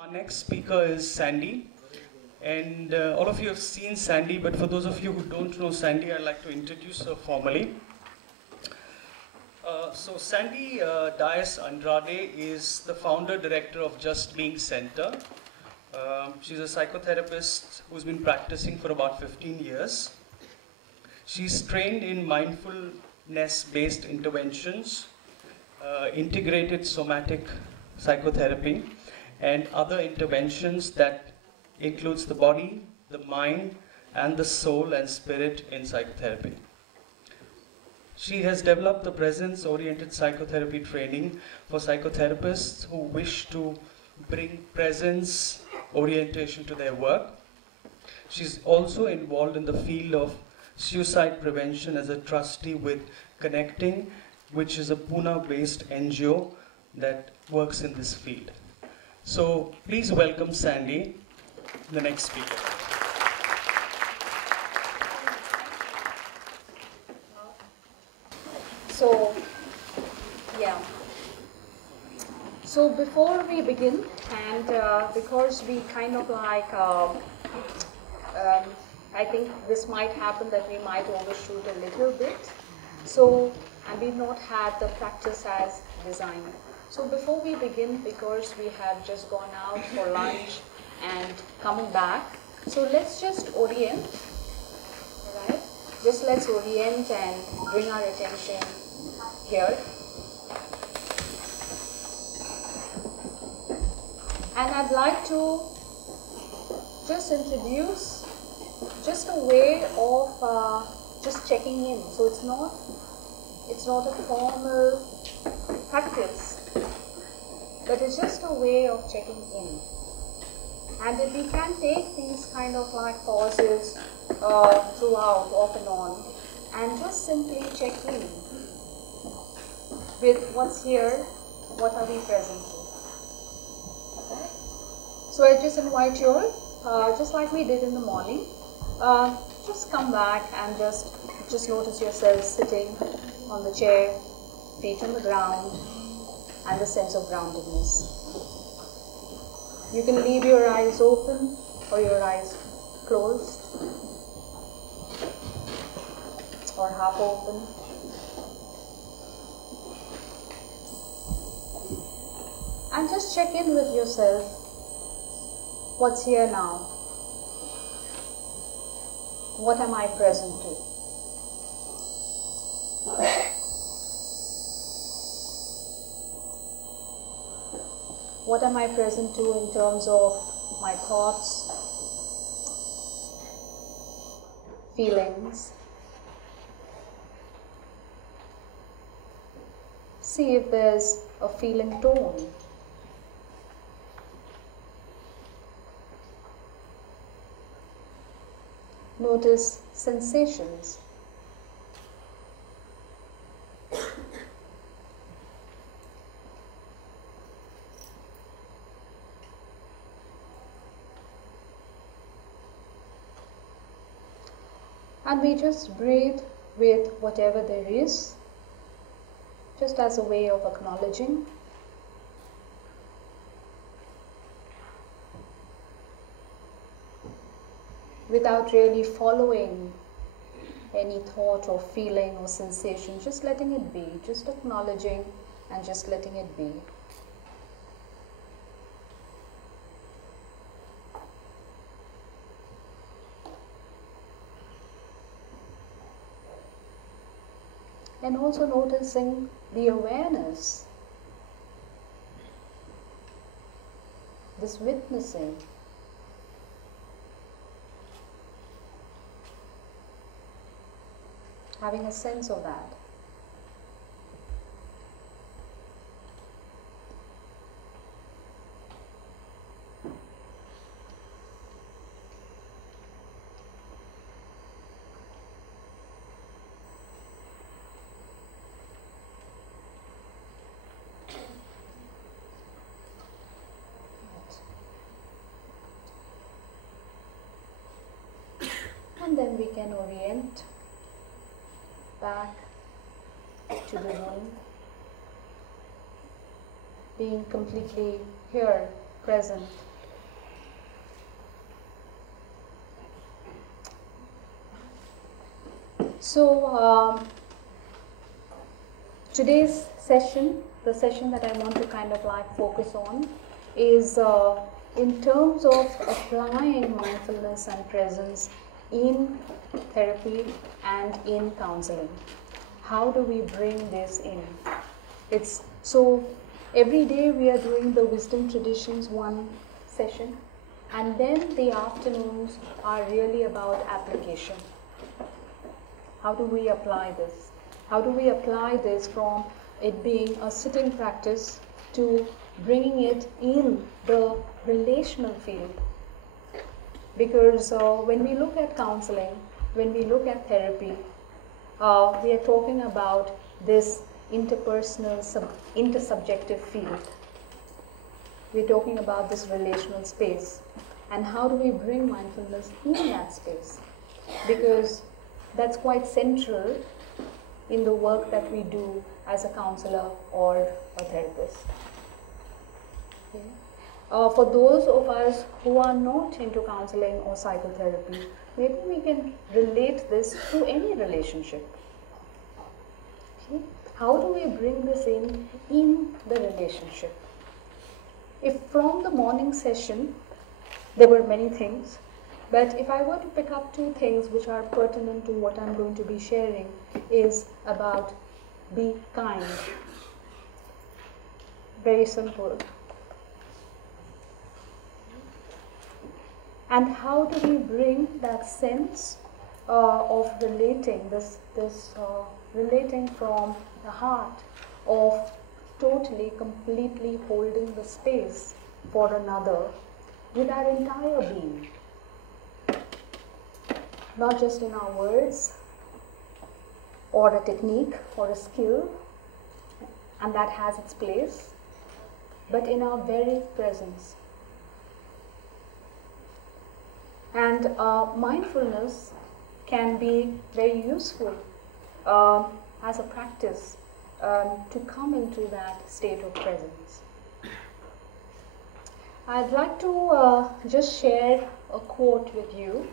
Our next speaker is Sandy, and all of you have seen Sandy, but for those of you who don't know Sandy, I'd like to introduce her formally. So Sandy Dias Andrade is the founder-director of Just Being Center. She's a psychotherapist who's been practicing for about 15 years. She's trained in mindfulness-based interventions, integrated somatic psychotherapy, and other interventions that includes the body, the mind, and the soul and spirit in psychotherapy. She has developed the presence-oriented psychotherapy training for psychotherapists who wish to bring presence orientation to their work. She's also involved in the field of suicide prevention as a trustee with Connecting, which is a Pune-based NGO that works in this field. So please welcome Sandy, the next speaker. So, yeah. So before we begin, and because we kind of like, I think this might happen that we might overshoot a little bit. So, and we've not had the practice as designed. So before we begin, because we have just gone out for lunch and coming back, so let's just orient, right? Just let's orient and bring our attention here. And I'd like to just introduce just a way of just checking in. So it's not a formal practice, but it's just a way of checking in. And if we can take these kind of like pauses throughout, off and on, and just simply check in with what's here, what are we present with. Okay? So I just invite you all, just like we did in the morning, just come back and just notice yourself sitting on the chair, feet on the ground, and the sense of groundedness. You can leave your eyes open or your eyes closed or half open. And just check in with yourself. What's here now? What am I present to? What am I present to in terms of my thoughts, feelings? See if there's a feeling tone. Notice sensations. And we just breathe with whatever there is, just as a way of acknowledging. Without really following any thought or feeling or sensation, just letting it be, just acknowledging and just letting it be. And also noticing the awareness, this witnessing. Having a sense of that. And then we can orient back to the room, being completely here, present So today's session, the session that I want to kind of like focus on is in terms of applying mindfulness and presence in therapy and in counseling. How do we bring this in? It's so every day we are doing the wisdom traditions one session, and then the afternoons are really about application. How do we apply this? How do we apply this from it being a sitting practice to bringing it in the relational field? Because when we look at counseling, when we look at therapy, we are talking about this interpersonal, intersubjective field. We're talking about this relational space. And how do we bring mindfulness in that space? Because that's quite central in the work that we do as a counselor or a therapist. Okay. For those of us who are not into counseling or psychotherapy, maybe we can relate this to any relationship. Okay. How do we bring this in the relationship? If from the morning session, there were many things, but if I were to pick up two things which are pertinent to what I'm going to be sharing, is about be kind. Very simple. And how do we bring that sense of relating, relating from the heart, of totally, completely holding the space for another with our entire being? Not just in our words, or a technique, or a skill, and that has its place, but in our very presence. And mindfulness can be very useful as a practice to come into that state of presence. I'd like to just share a quote with you.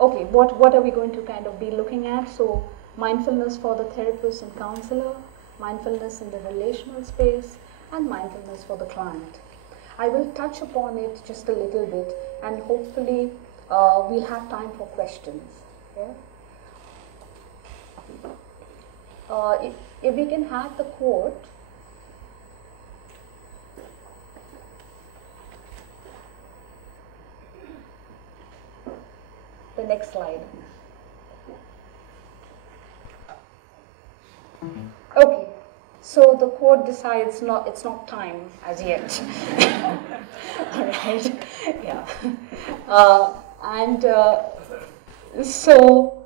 Okay, what are we going to kind of be looking at? So, mindfulness for the therapist and counselor, mindfulness in the relational space, and mindfulness for the client. I will touch upon it just a little bit, and hopefully we'll have time for questions. Okay? If we can have the quote. The next slide. Okay, so the quote decides it's not time as yet. All right, yeah. So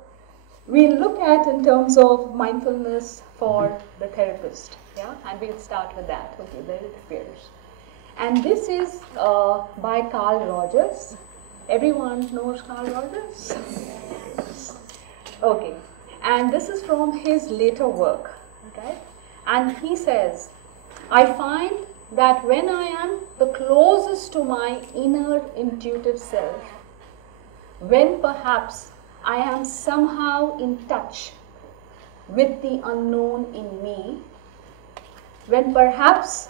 we look at in terms of mindfulness for the therapist, yeah, and we'll start with that. Okay, there it appears. And this is by Carl Rogers. Everyone knows Carl Rogers? Okay, and this is from his later work, okay? And he says, I find that when I am the closest to my inner intuitive self, when perhaps I am somehow in touch with the unknown in me, when perhaps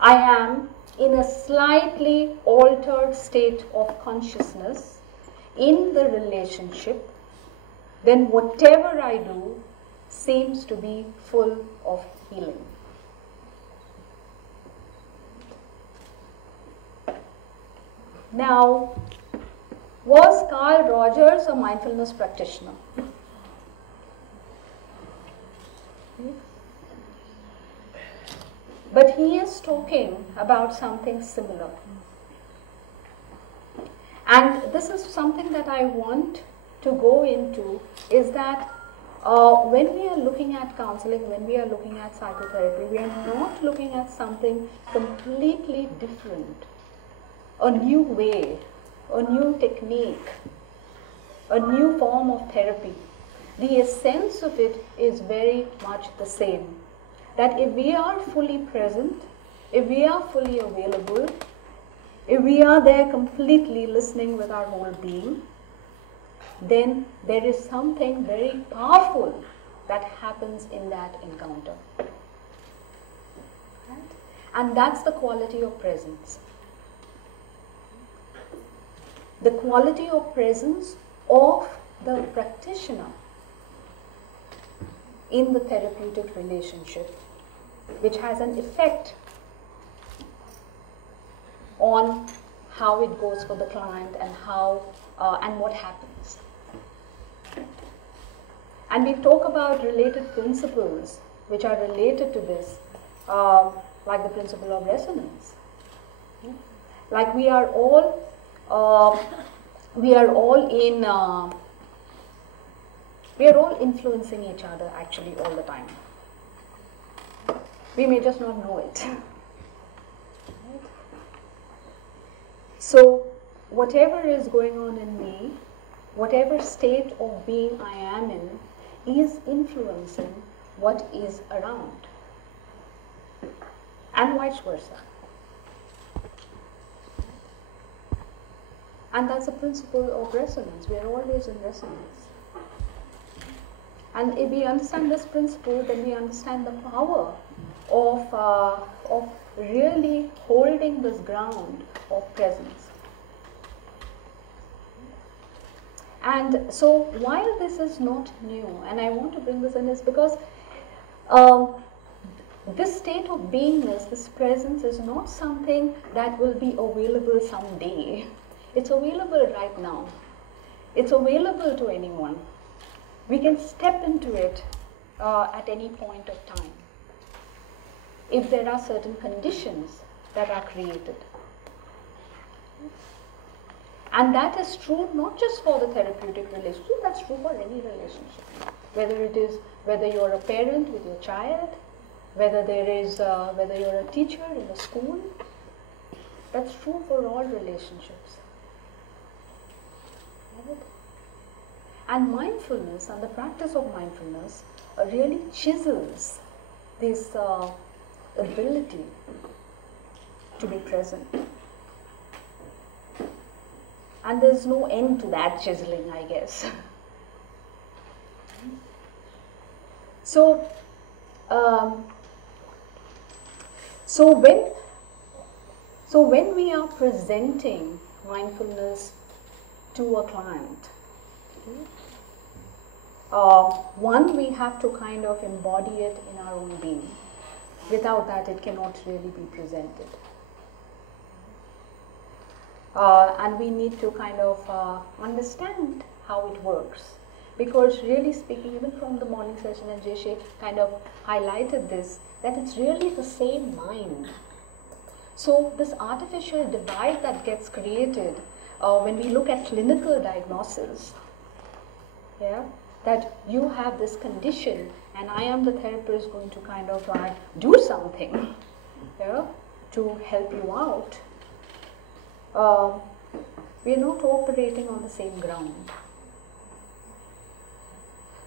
I am in a slightly altered state of consciousness in the relationship, then whatever I do seems to be full of healing. Now, was Carl Rogers a mindfulness practitioner? But he is talking about something similar. And this is something that I want to go into, is that when we are looking at counseling, when we are looking at psychotherapy, we are not looking at something completely different, a new way, a new technique, a new form of therapy. The essence of it is very much the same. That if we are fully present, if we are fully available, if we are there completely listening with our whole being, then there is something very powerful that happens in that encounter. Right? And that's the quality of presence. The quality of presence of the practitioner in the therapeutic relationship, which has an effect on how it goes for the client and how and what happens. And we talk about related principles which are related to this, like the principle of resonance. Like we are all influencing each other actually all the time. We may just not know it. So whatever is going on in me, whatever state of being I am in, is influencing what is around, and vice versa. And that's a principle of resonance. We are always in resonance. And if we understand this principle, then we understand the power of really holding this ground of presence. And so while this is not new, and I want to bring this in, is because this state of beingness, this presence, is not something that will be available someday. It's available right now. It's available to anyone. We can step into it at any point of time if there are certain conditions that are created. And that is true not just for the therapeutic relationship, that's true for any relationship. Whether you're a parent with your child, whether you're a teacher in a school, that's true for all relationships. Right? And mindfulness and the practice of mindfulness really chisels this ability to be present. And there's no end to that chiseling, I guess. So when we are presenting mindfulness to a client, one, we have to kind of embody it in our own being. Without that, it cannot really be presented. And we need to kind of understand how it works. Because really speaking, even from the morning session, and Jeshe kind of highlighted this, that it's really the same mind. So this artificial divide that gets created when we look at clinical diagnosis, that you have this condition and I am the therapist going to kind of do something to help you out. We are not operating on the same ground.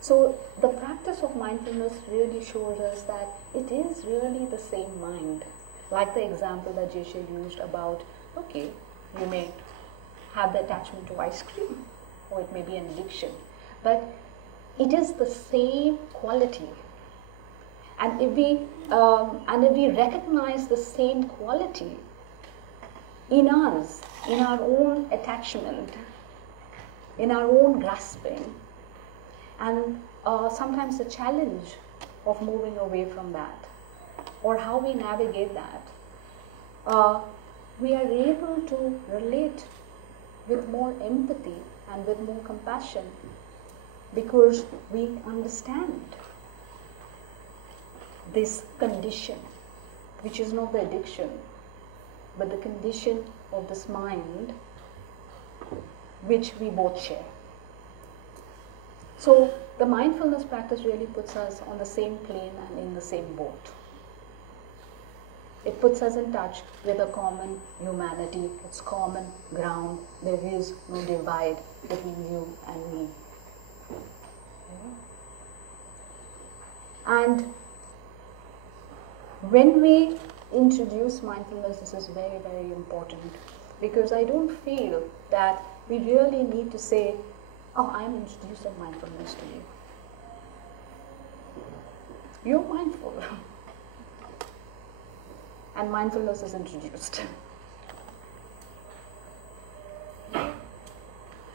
So the practice of mindfulness really shows us that it is really the same mind. Like the example that Jeshe used about, okay, you may have the attachment to ice cream, or it may be an addiction, but it is the same quality. And if we recognize the same quality in us, in our own attachment, in our own grasping, and sometimes the challenge of moving away from that, or how we navigate that, we are able to relate with more empathy and with more compassion because we understand this condition, which is not the addiction, but the condition of this mind which we both share. So the mindfulness practice really puts us on the same plane and in the same boat. It puts us in touch with a common humanity, its common ground. There is no divide between you and me. And when we introduce mindfulness, this is very, very important, because I don't feel that we really need to say, Oh, I am introducing mindfulness to you. You're mindful. And mindfulness is introduced.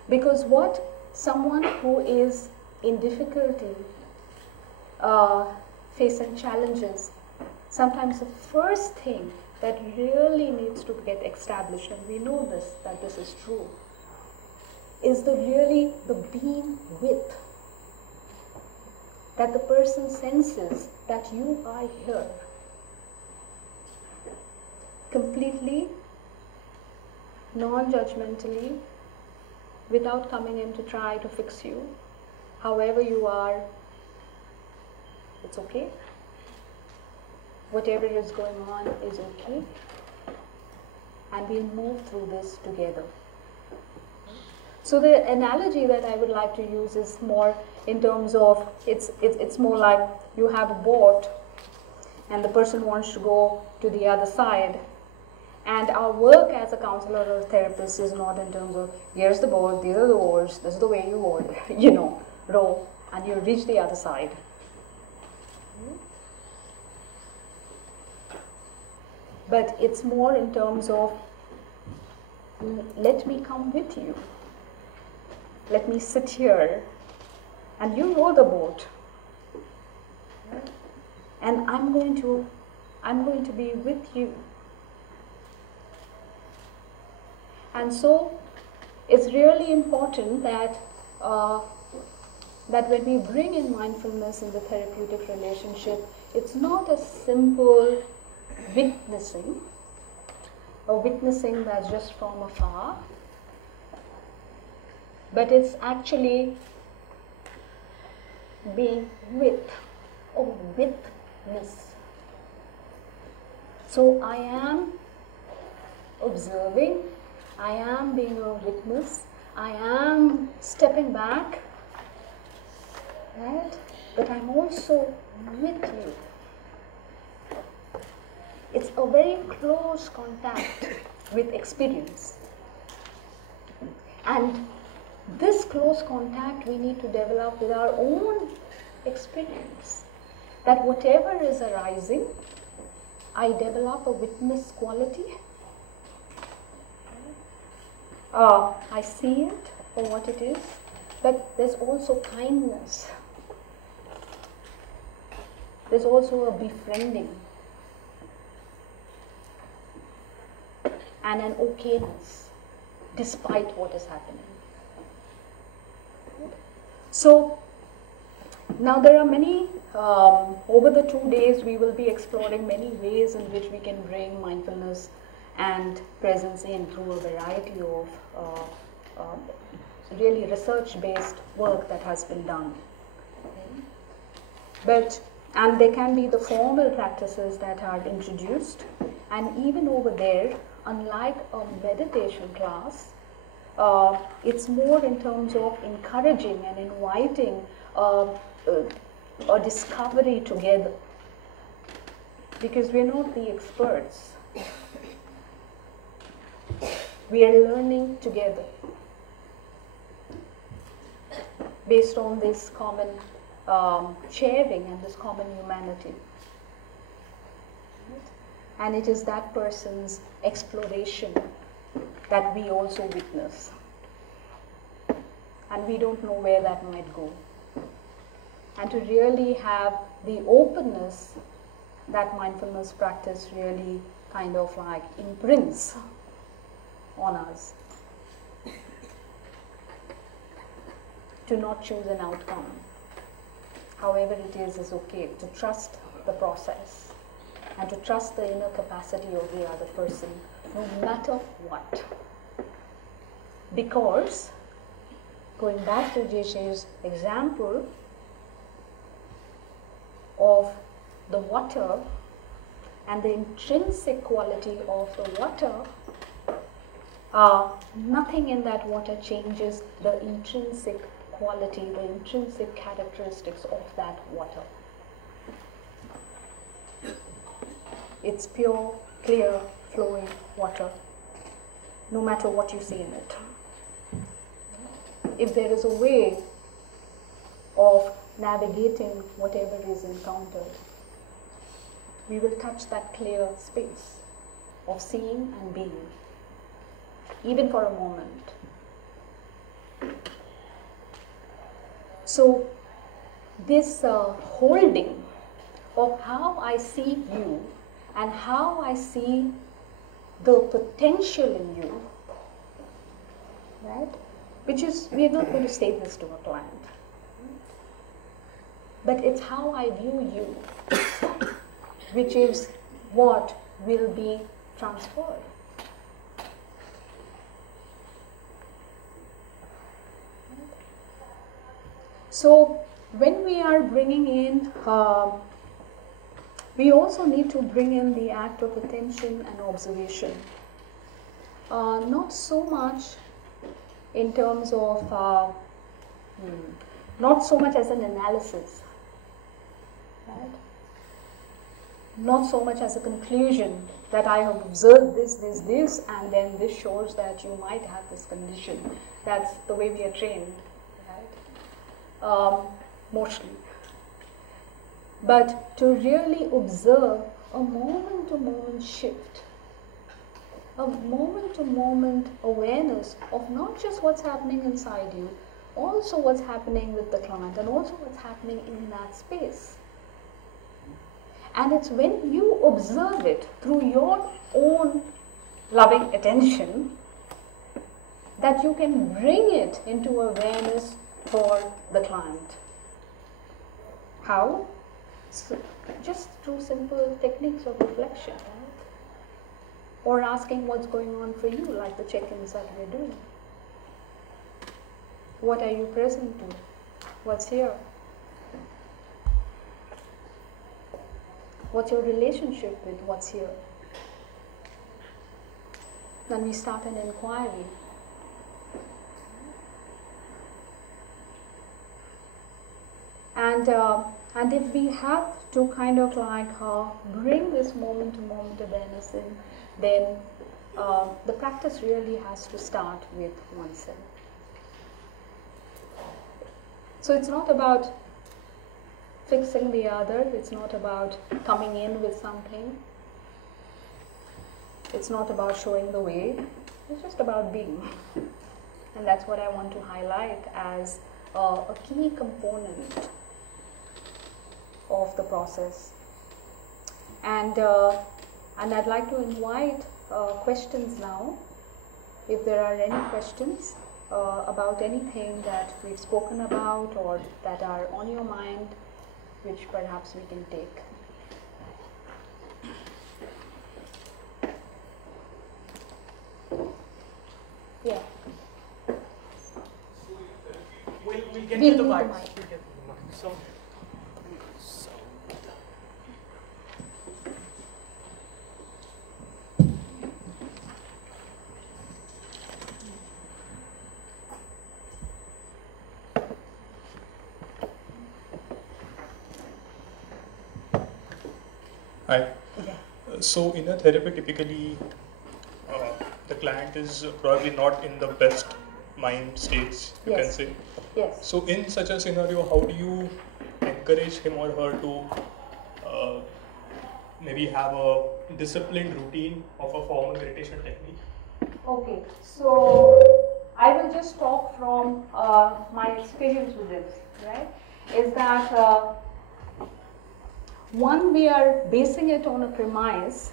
Because what someone who is in difficulty, facing challenges, sometimes the first thing that really needs to get established, and we know this, that this is true, is the being with. That the person senses that you are here, completely, non-judgmentally, without coming in to try to fix you. However you are, it's okay. Whatever is going on is okay. And we'll move through this together. So the analogy that I would like to use is more in terms of, it's more like you have a boat and the person wants to go to the other side. And our work as a counselor or a therapist is not in terms of, here's the boat, these are the oars, this is the way you oar, row, and you reach the other side. But it's more in terms of, let me come with you. Let me sit here and you row the boat. And I'm going to be with you. And so it's really important that that when we bring in mindfulness in the therapeutic relationship, it's not a simple witnessing, or witnessing that's just from afar, but it's actually being with, or witness. So I am observing, I am being a witness, I am stepping back, right? But I'm also with you. It's a very close contact with experience. And this close contact we need to develop with our own experience. That whatever is arising, I develop a witness quality. I see it for what it is, but there's also kindness. There's also a befriending and an okayness despite what is happening. So now there are many, over the 2 days we will be exploring many ways in which we can bring mindfulness and presence in through a variety of really research-based work that has been done. And there can be the formal practices that are introduced, and even over there, unlike a meditation class, it's more in terms of encouraging and inviting a discovery together, because we're not the experts. We are learning together based on this common sharing and this common humanity. And it is that person's exploration that we also witness. And we don't know where that might go. And to really have the openness that mindfulness practice really kind of like imprints on us. To not choose an outcome. However it is okay. To trust the process. And to trust the inner capacity of the other person, no matter what. Because, going back to Jeshe's example of the water and the intrinsic quality of the water, nothing in that water changes the intrinsic quality, the intrinsic characteristics of that water. It's pure, clear, flowing water, no matter what you see in it. if there is a way of navigating whatever is encountered, we will touch that clear space of seeing and being, even for a moment. So this holding of how I see you and how I see the potential in you, right? Which is, we are not going to say this to a client, but it's how I view you, which is what will be transferred. So when we are bringing in, we also need to bring in the act of attention and observation. Not so much in terms of, not so much as an analysis, right? Not so much as a conclusion that I have observed this, and then this shows that you might have this condition. That's the way we are trained, right? Mostly. But to really observe a moment-to-moment shift, a moment-to-moment awareness of not just what's happening inside you, also what's happening with the client, and also what's happening in that space. And it's when you observe it through your own loving attention that you can bring it into awareness for the client. How? So just through simple techniques of reflection, right? Or asking what's going on for you, like the check-ins that we're doing. What are you present to? What's here? What's your relationship with what's here? Then we start an inquiry. And if we have to kind of like bring this moment-to-moment awareness in, then the practice really has to start with oneself. So it's not about fixing the other, it's not about coming in with something, it's not about showing the way, it's just about being. And that's what I want to highlight as a key component of the process. And I'd like to invite questions now, if there are any questions about anything that we've spoken about or that are on your mind, which perhaps we can take. Yeah. We'll get to the mic. So. Hi. So in a therapy, typically the client is probably not in the best mind states, you can say. Yes. So in such a scenario, how do you encourage him or her to maybe have a disciplined routine of a formal meditation technique? Okay, so I will just talk from my experience with this, right? Is that one, we are basing it on a premise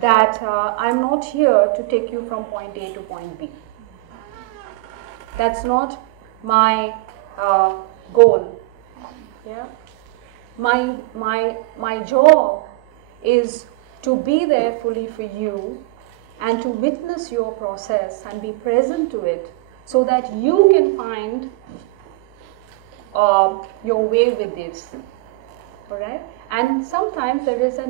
that I'm not here to take you from point A to point B. That's not my goal. Yeah? My job is to be there fully for you and to witness your process and be present to it so that you can find your way with this. All right? And sometimes there is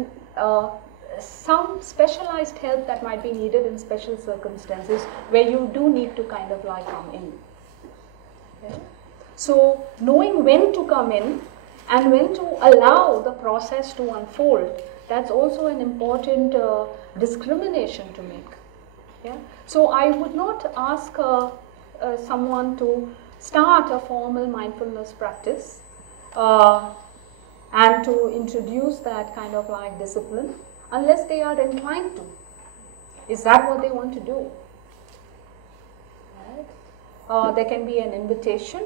some specialized help that might be needed in special circumstances where you do need to kind of like come in. Okay? So knowing when to come in and when to allow the process to unfold, that's also an important discrimination to make. Yeah? So I would not ask someone to start a formal mindfulness practice and to introduce that kind of like discipline unless they are inclined to. Is that what they want to do? Right? There can be an invitation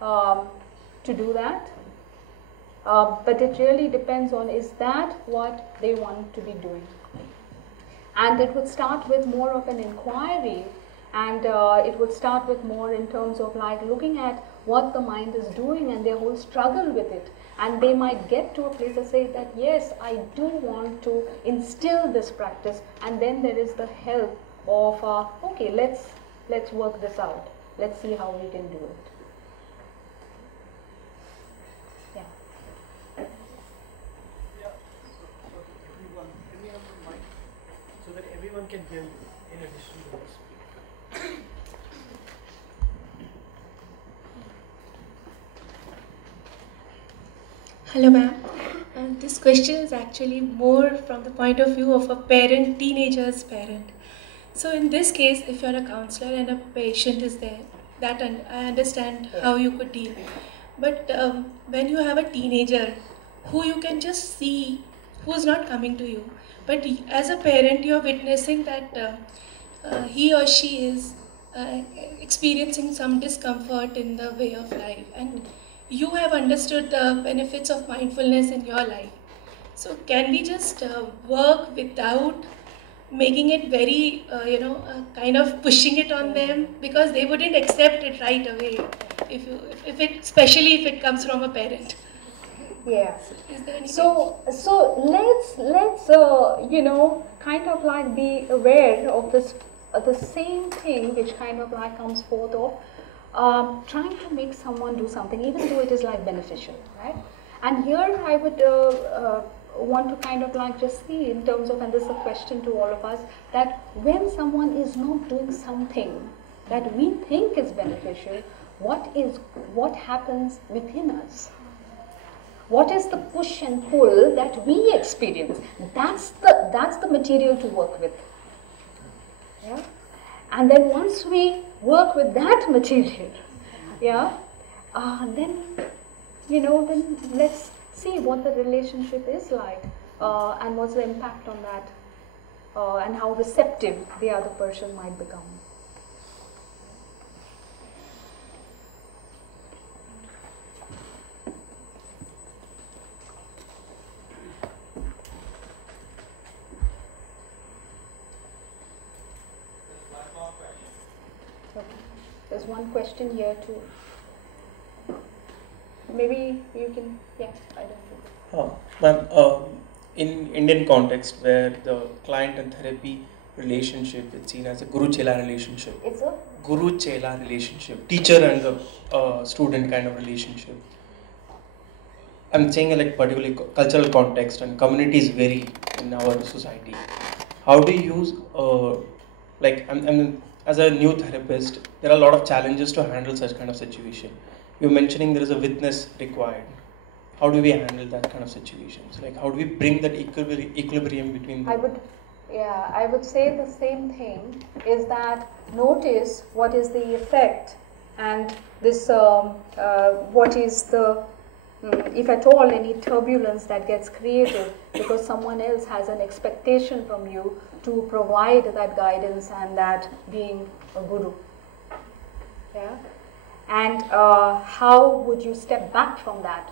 to do that, but it really depends on, is that what they want to be doing? And it would start with more of an inquiry, and it would start with more in terms of like looking at what the mind is doing and their whole struggle with it. And they might get to a place to say that, yes, I do want to instill this practice, and then there is the help of, okay, let's work this out. Let's see how we can do it. Yeah. Yeah. So everyone, can we have the mic so that everyone can hear you in addition to the speaker? Hello ma'am. This question is actually more from the point of view of a parent, teenager's parent. So in this case, if you're a counselor and a patient is there, that I understand how you could deal. But when you have a teenager who you can just see, who's not coming to you, but as a parent you're witnessing that he or she is experiencing some discomfort in the way of life, and you have understood the benefits of mindfulness in your life. So can we just work without making it very, kind of pushing it on them, because they wouldn't accept it right away, especially if it comes from a parent. Yeah. Is there any So let's kind of like be aware of this, the same thing which kind of like comes forth of trying to make someone do something, even though it is like beneficial, right? And here I would want to kind of like just see in terms of, and this is a question to all of us, that when someone is not doing something that we think is beneficial, what happens within us? What is the push and pull that we experience? That's the material to work with. Yeah? And then once we work with that material, yeah, then let's see what the relationship is like, and what's the impact on that, and how receptive the other person might become. There's one question here too. Maybe you can, yeah, I don't know. Ma'am, in Indian context where the client and therapy relationship is seen as a guru-chela relationship. It's a? Guru-chela relationship, teacher and the student kind of relationship. I'm saying like particularly cultural context and communities vary in our society. How do you use, as a new therapist, there are a lot of challenges to handle such kind of situation. You're mentioning there is a witness required. How do we handle that kind of situations? Like how do we bring that equilibrium between them? I would say the same thing, is that notice what is the effect, and this what is the, if at all, any turbulence that gets created because someone else has an expectation from you to provide that guidance and that being a guru. Yeah? And how would you step back from that?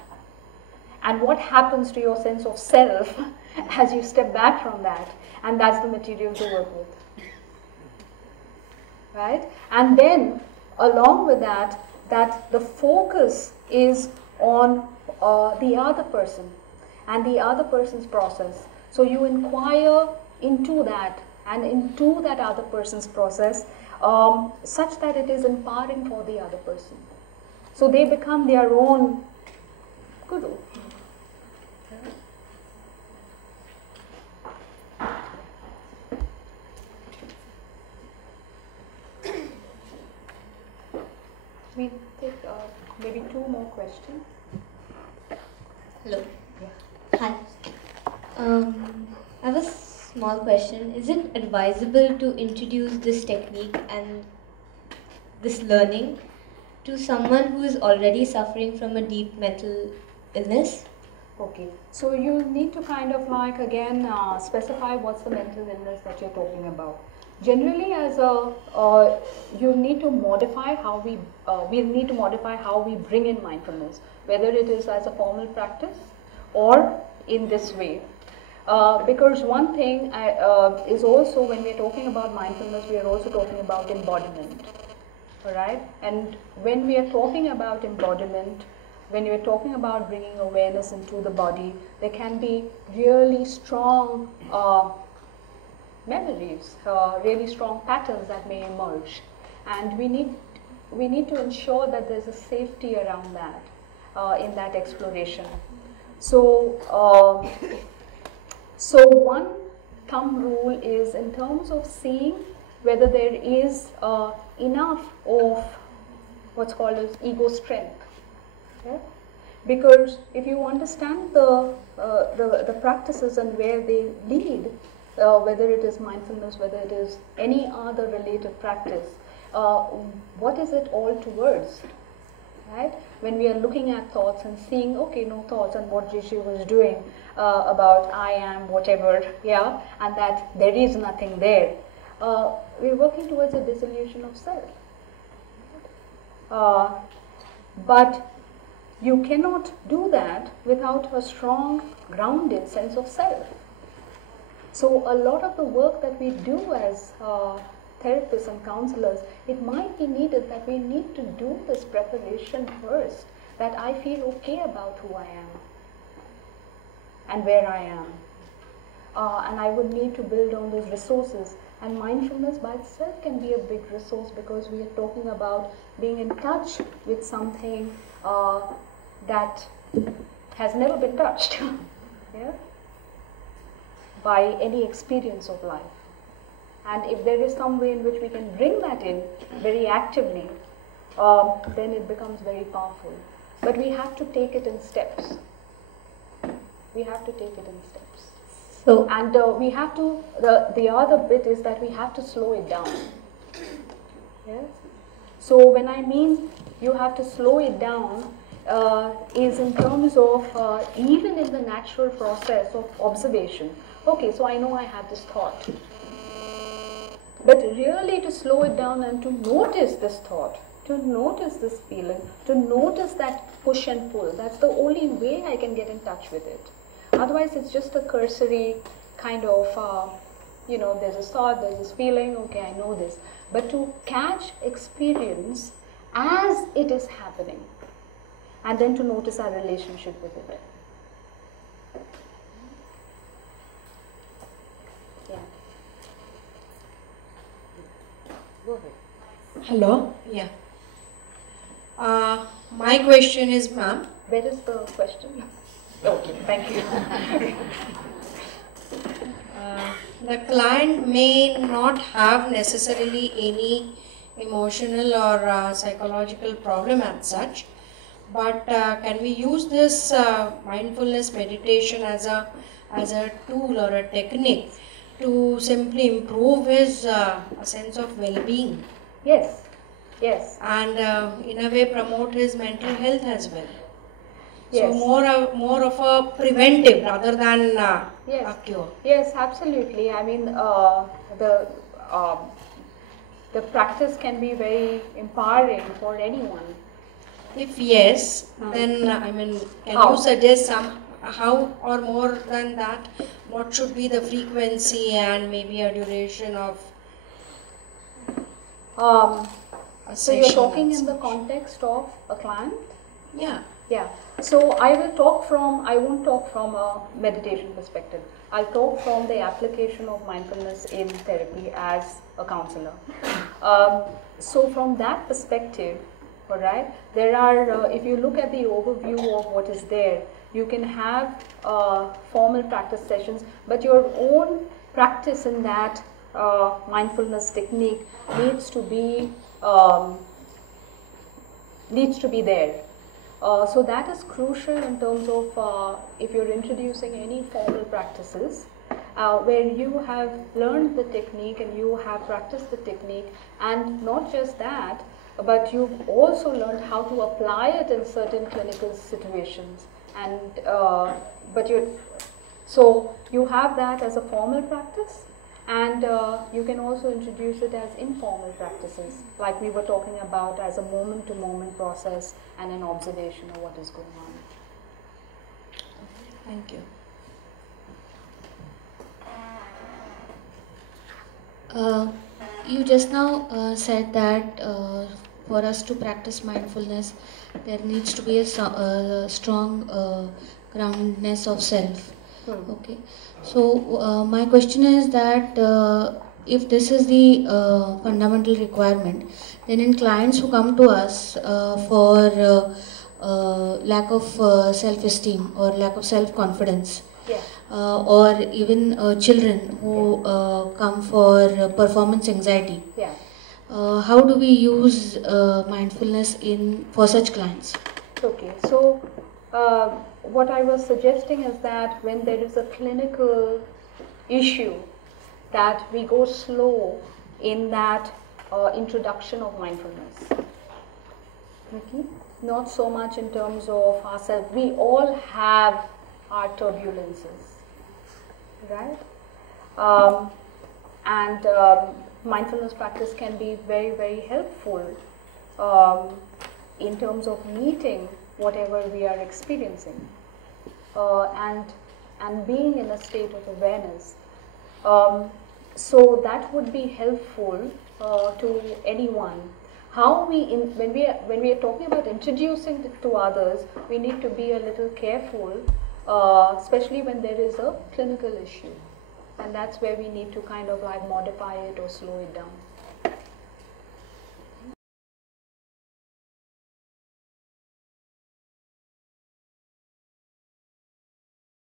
And what happens to your sense of self as you step back from that? And that's the material to work with. Right? And then, along with that, that the focus is on the other person and the other person's process. So you inquire into that and into that other person's process, such that it is empowering for the other person. So they become their own guru. We take maybe two more questions. Hello. Yeah. Hi. I have a small question. Is it advisable to introduce this technique and this learning to someone who is already suffering from a deep mental illness? Okay, so you need to kind of like again specify what's the mental illness that you're talking about. Generally, as a you need to modify how we need to modify how we bring in mindfulness, whether it is as a formal practice or in this way. Because one thing is also when we're talking about mindfulness, we are also talking about embodiment. All right, and when we are talking about embodiment, when you're talking about bringing awareness into the body, there can be really strong memories, really strong patterns that may emerge, and we need to ensure that there's a safety around that in that exploration. So, so one thumb rule is in terms of seeing whether there is enough of what's called as ego strength. Okay? Because if you understand the practices and where they lead, whether it is mindfulness, whether it is any other related practice, what is it all towards? Right? When we are looking at thoughts and seeing, okay, no thoughts, and what Rishi was doing about I am whatever, yeah, and that there is nothing there, we're working towards a dissolution of self. But you cannot do that without a strong, grounded sense of self. So a lot of the work that we do as therapists and counselors, it might be needed that we need to do this preparation first, that I feel okay about who I am and where I am. And I would need to build on those resources. And mindfulness by itself can be a big resource, because we are talking about being in touch with something that has never been touched yeah, by any experience of life. And if there is some way in which we can bring that in very actively, then it becomes very powerful. But we have to take it in steps. We have to take it in steps. So, And we have to, the other bit is that we have to slow it down. Yes? So when I mean you have to slow it down, is in terms of even in the natural process of observation. Okay, so I know I have this thought. But really to slow it down and to notice this thought, to notice this feeling, to notice that push and pull, that's the only way I can get in touch with it. Otherwise, it's just a cursory kind of, you know, there's a thought, there's this feeling, okay, I know this. But to catch experience as it is happening, and then to notice our relationship with it. Yeah. Go ahead. Hello? Yeah. My question is, ma'am. Where is the question? Okay, thank you. The client may not have necessarily any emotional or psychological problem as such, but can we use this mindfulness meditation as a tool or a technique to simply improve his sense of well-being? Yes, yes. And in a way promote his mental health as well. Yes. So more of a preventive rather than Yes. a cure. Yes, absolutely. I mean, the practice can be very empowering for anyone. If yes, then I mean, can How? you suggest some how or more than that? What should be the frequency and maybe a duration of a So you're session talking and in the such? context of a client? Yeah. Yeah. So I won't talk from a meditation perspective. I'll talk from the application of mindfulness in therapy as a counselor. So from that perspective, all right, there are, if you look at the overview of what is there, you can have formal practice sessions, but your own practice in that mindfulness technique needs to be there. So that is crucial in terms of if you're introducing any formal practices where you have learned the technique and you have practiced the technique, and not just that, but you've also learned how to apply it in certain clinical situations. And so you have that as a formal practice, and you can also introduce it as informal practices, like we were talking about, as a moment-to-moment process and an observation of what is going on. Thank you. You just now said that for us to practice mindfulness, there needs to be a strong groundedness of self. Okay. So my question is that if this is the fundamental requirement, then in clients who come to us for lack of self-esteem or lack of self-confidence, or even children who come for performance anxiety, how do we use mindfulness for such clients? Okay, so what I was suggesting is that when there is a clinical issue, that we go slow in that introduction of mindfulness. Okay? Not so much in terms of ourselves. We all have our turbulences, right? Mindfulness practice can be very, very helpful in terms of meeting whatever we are experiencing and being in a state of awareness. So that would be helpful to anyone. How when we are talking about introducing it to others, we need to be a little careful, especially when there is a clinical issue, and that's where we need to kind of like modify it or slow it down.